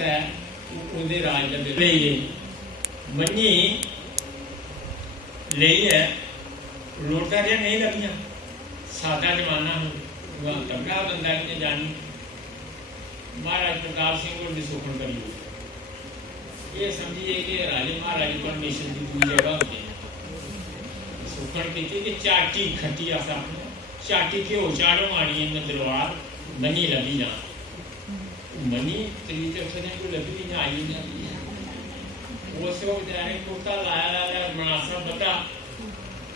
ਉਹਦੇ ਰਾਜ ਦਾ ਲਈ ਮੰਨੀ ਲਈ ਹੈ ਲੋਟਾ ਜਿਹਾ नहीं लगिया सादा जमाना वह तगड़ा बंदा ने जानी महाराज प्रताप सिंह को सुखन करी ये समझिए कि राजे महाराज परमेश्वर की पूरी जगह होती है सुखन की कि चाटी खट्टी आसा चाटी घ्यो चाड़ो आनी में दरबार मनी लगी जा मनी त्री तो कोई लगी ना आई ना उस वक्त जाने कुर्ता लाया मनासा बता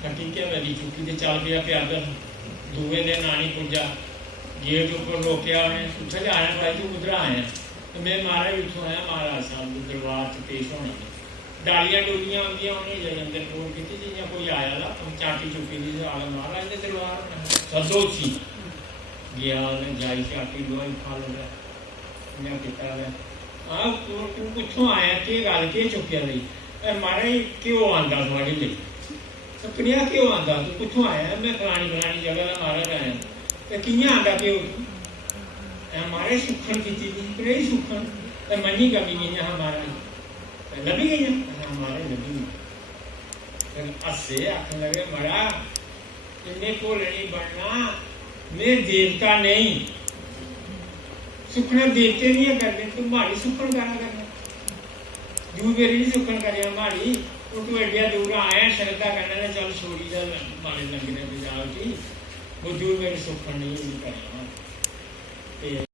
खट्टी क्या लगी चुकी तो चल गया प्यादल दूए दिन आनी पुजा गेट उपर रोकया उन्हें उत्थे आया भाई तू उधर आया तो मैं महाराज उतों आया महाराज साहब दरबार से पेश होना डालियां डोलियां आंदियां उन्हें जलंधर कोल की जियां कोई आया ला तुम चाटी चुकी दी आला महाराज ने दरबार सदो सी गया ने जाई चाटी लोई खा लिया मैं किता है आ तू कुछों आया के गल के चुकिया लई महाराज क्यों आंदा थोड़े लिए सपनिया क्यों आंदा तू कुछों आया मैं फलानी फलानी जगह का महाराज आया तो कियां आंदा क्यों हमारे सुखन की थी नहीं सुखन तो मनी कमी नहीं हमारा लभी गई हमारे लभी गई हसे आखने लगे मरा इन्हें को नहीं बनना मैं देवता नहीं सुखना देवते नहीं करते तुम्हारी सुखन करा करना जू मेरी नहीं सुखन करे हमारी तू एडिया दूर आया श्रद्धा करना चल छोड़ी जा मारे लंगने की वो जू मेरी सुखन नहीं करना।